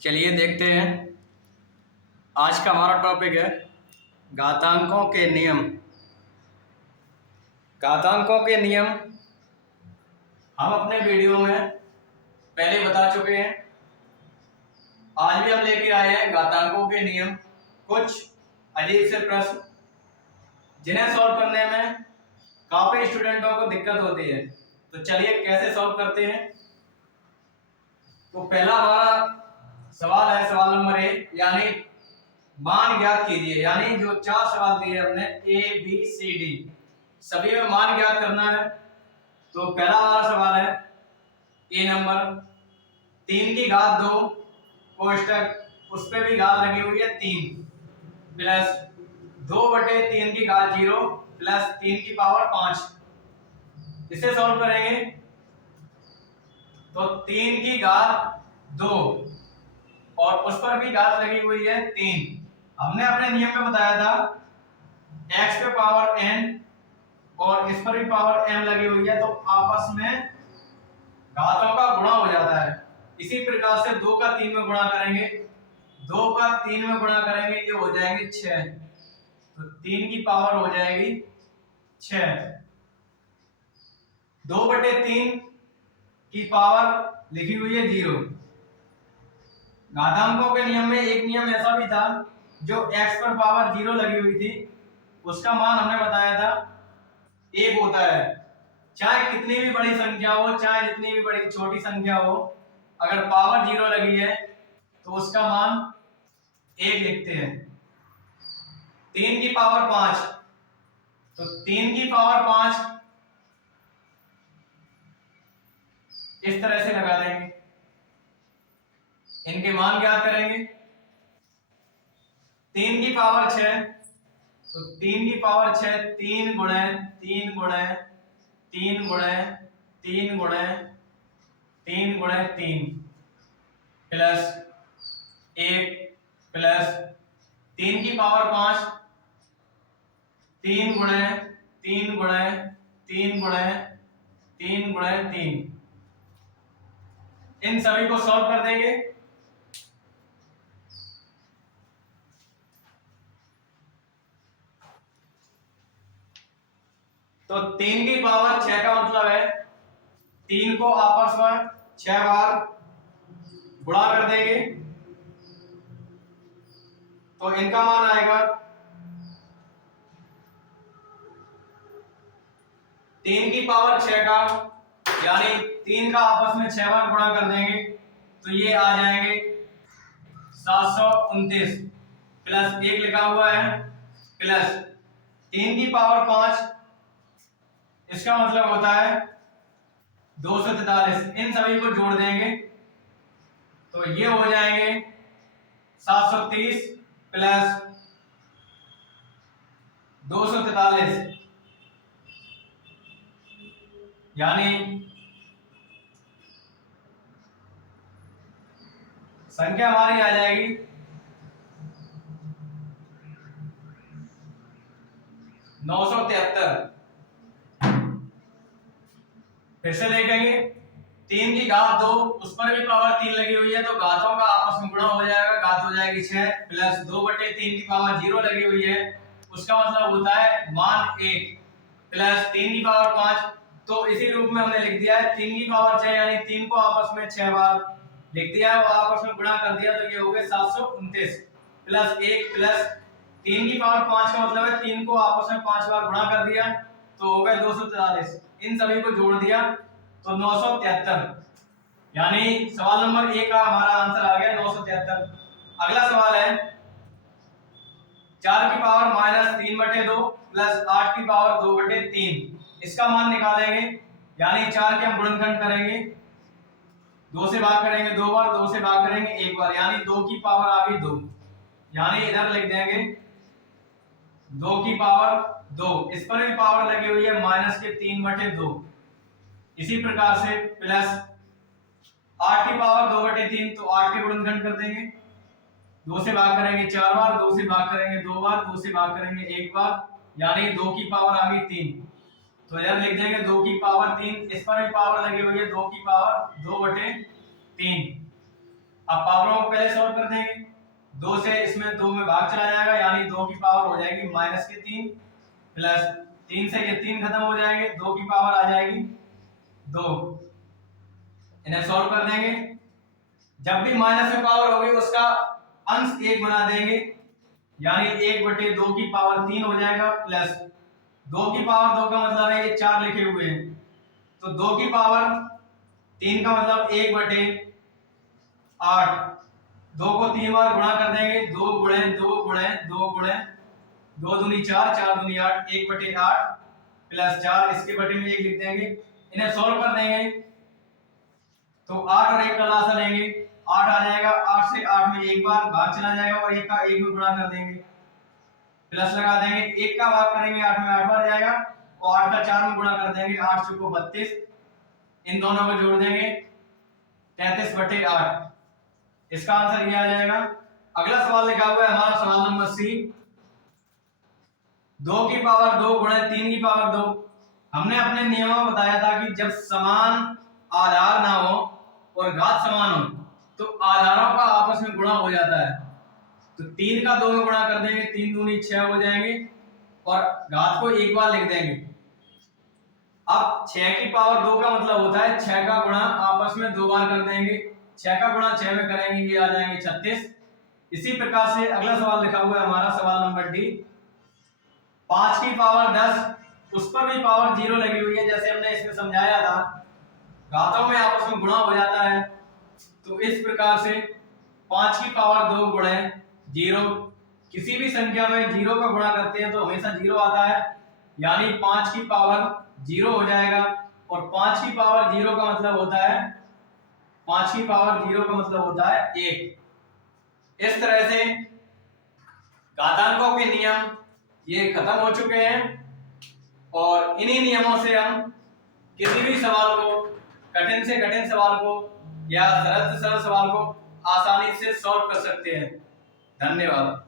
चलिए देखते हैं। आज का हमारा टॉपिक है घातांकों के नियम। घातांकों के नियम हम अपने वीडियो में पहले बता चुके हैं। आज भी हम लेके आए हैं घातांकों के नियम, कुछ अजीब से प्रश्न जिन्हें सॉल्व करने में काफी स्टूडेंटों को दिक्कत होती है। तो चलिए कैसे सॉल्व करते हैं। तो पहला हमारा सवाल है सवाल नंबर 1, यानी मान ज्ञात कीजिए। यानी जो 4 सवाल दिए हमने ABCD, सभी में मान ज्ञात करना है। तो पहला हमारा सवाल है ए नंबर 3 की घात 2 कोष्टक उस पे भी घात लगी हुई है 3 प्लस 2/3 की घात 0 प्लस 3 की पावर 5। इसे सॉल्व करेंगे तो 3 की घात 2 और उस पर भी घात लगी हुई है 3। हमने अपने नियम में बताया था x पे पावर n और इस पर भी पावर m लगी हुई है तो आपस में घातों का गुणा हो जाता है। इसी प्रकार से 2 का 3 में गुणा करेंगे, 2 का 3 में गुणा करेंगे, ये हो जाएंगे 6। तो 3 की पावर हो जाएगी 6। 2/3 की पावर लिखी हुई है 0। घातांकों के नियम में एक नियम ऐसा भी था, जो x पर पावर 0 लगी हुई थी उसका मान हमने बताया था 1 होता है। चाहे कितनी भी बड़ी संख्या हो, चाहे जितनी भी बड़ी छोटी संख्या हो, अगर पावर 0 लगी है तो उसका मान 1 लिखते हैं। 3 की पावर 5, तो 3 की पावर 5 इस तरह से लगा देंगे। इनके मान ज्ञात करेंगे। 3 की पावर 6, तो 3 की पावर 6 3 गुणे 3 गुणे 3 गुणे 3 गुणे 3 गुणे 3 प्लस 1 प्लस 3 की पावर 5 3 गुणे 3 गुणे 3 गुणे 3 गुणे 3। इन सभी को सॉल्व कर देंगे। तो 3 की पावर 6 का मतलब है 3 को आपस में 6 बार गुणा कर देंगे तो इनका मान आएगा 3 की पावर 6 का, यानी 3 का आपस में 6 बार गुणा कर देंगे तो ये आ जाएंगे 729 प्लस 1 लिखा हुआ है प्लस 3 की पावर 5, इसका मतलब होता है 243। इन सभी को जोड़ देंगे तो ये हो जाएंगे 730 प्लस 243, यानी संख्या हमारी आ जाएगी 973। फिर से देखेंगे 3 की घात 2 उस पर भी पावर 3 लगी हुई है तो घातों का आपस में गुणा हो जाएगा, घात हो जाएगी 6 प्लस 2/3 की पावर 0 लगी हुई है, उसका मतलब होता है मान 1 प्लस 3 की पावर 5। तो इसी रूप में हमने लिख दिया है 3 की पावर 6, यानी 3 को आपस में 6 बार लिख दिया है और आपस में गुणा कर दिया तो ये हो गए 729 प्लस 1 प्लस 3 की पावर 5 का मतलब है 3 को आपस में 5 बार गुणा कर दिया तो हो गए 243। इन सभी को जोड़ दिया तो 973, यानी सवाल नंबर 1 का हमारा आंसर आ गया 973। अगला सवाल है 4 की पावर -3/2 प्लस 8 की पावर 2/3, इसका मान निकालेंगे। यानी 4 के हम गुणनखंड करेंगे, 2 से भाग करेंगे 2 बार, 2 से भाग करेंगे 1 बार, यानी 2 की पावर आ गई 2, यानी इधर लिख देंगे 2 की पावर 2। इस पर भी पावर लगी हुई है -3/2। इसी प्रकार से प्लस 8 की पावर 2/3, तो 8 के गुणनखंड कर देंगे, 2 से भाग करेंगे 4 बार, 2 से भाग करेंगे 2 बार, 2 से भाग करेंगे 1 बार, यानी 2 की पावर आ गई 3। तो इधर लिख देंगे 2 की पावर 3। इस पर भी पावर लगी हुई है 2 की पावर 2/3। अब पावरों को पहले सॉल्व कर देंगे। 2 से इसमें 2 में भाग चला जाएगा, यानी 2 की पावर हो जाएगी -3 प्लस 3 से ये 3 खत्म हो जाएंगे, 2 की पावर आ जाएगी 2। इन्हें सॉल्व कर देंगे। जब भी माइनस में पावर होगी उसका अंश 1 बना देंगे, यानी 1/2 की पावर 3 हो जाएगा, प्लस 2 की पावर 2 का मतलब है ये 4 लिखे हुए हैं, तो 2 की पावर 3 का मतलब 1/8। 2 को 3 बार गुणा कर देंगे, 2 गुणे 2 गुणे 2 गुणे 2 दूनी 4, 4 दूनी 8, 1/8 प्लस 4 इसके बटे में 1 लिख देंगे। इन्हें सॉल्व कर देंगे तो 8 और 1 का लासा लेंगे, 8 आ जाएगा, 8 से 8 में एक बार भाग चला जाएगा और 1 का 1 में गुणा कर देंगे, प्लस लगा देंगे, 1 का भाग करेंगे 8 में 8 बार जाएगा और 8 का 4 में गुणा कर देंगे, 8 चौको 32। इन दोनों को जोड़ देंगे 33/8। इसका आंसर ये आ जाएगा। अगला सवाल लिखा हुआ है हमारा सवाल नंबर सी, 2 की पावर 2 गुणे 3 की पावर 2। हमने अपने नियमों में बताया था कि जब समान आधार ना हो और घात समान हो तो आधारों का आपस में गुणा हो जाता है। तो 3 का 2 में गुणा कर देंगे, 3 दूनी 6 हो जाएंगे और घात को एक बार लिख देंगे। अब 6 की पावर 2 का मतलब होता है 6 का गुणा आपस में 2 बार कर देंगे, 6 का गुणा 6 में करेंगे, ये आ जाएंगे 36। इसी प्रकार से अगला सवाल लिखा हुआ है हमारा सवाल नंबर डी, 5 की पावर 10, उस पर भी पावर 0 लगी हुई है, जैसे हमने इसमें समझाया था घातों में आपस में गुणा हो जाता है। तो इस प्रकार से 5 की पावर 2 गुणे 0, किसी भी संख्या में 0 का गुणा करते हैं तो हमेशा 0 आता है, यानी 5 की पावर 0 हो जाएगा। और 5 की पावर 0 का मतलब होता है 5 की पावर 0 का मतलब होता है 1। इस तरह से घातांकों के नियम ये खत्म हो चुके हैं और इन्हीं नियमों से हम किसी भी सवाल को, कठिन से कठिन सवाल को या सरल से सरल सवाल को आसानी से सॉल्व कर सकते हैं। धन्यवाद।